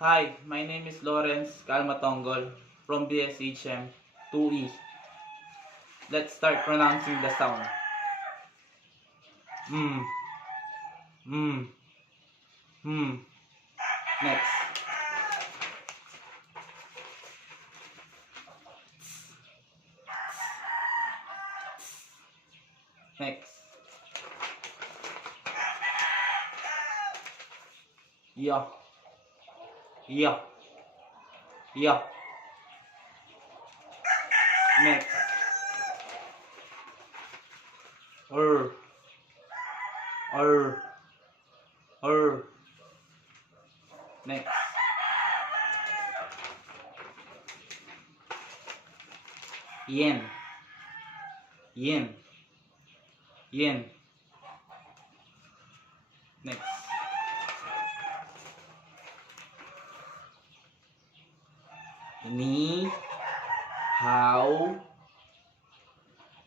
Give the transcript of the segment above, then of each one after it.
Hi, my name is Lawrence Calmatongol from BSHM 2E. Let's start pronouncing the sound. Mm, mm, mm. Next. Next. Yeah, yeah, yeah. Next. Er, er, er. Next. Yen, yen, yen. Next. Ni, how,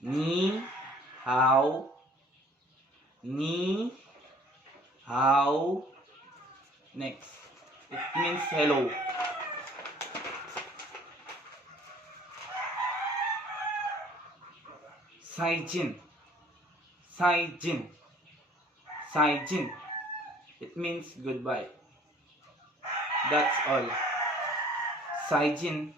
ni, how, ni, how. Next. It means hello. Saijin, Saijin, Saijin. It means goodbye. That's all. Saijin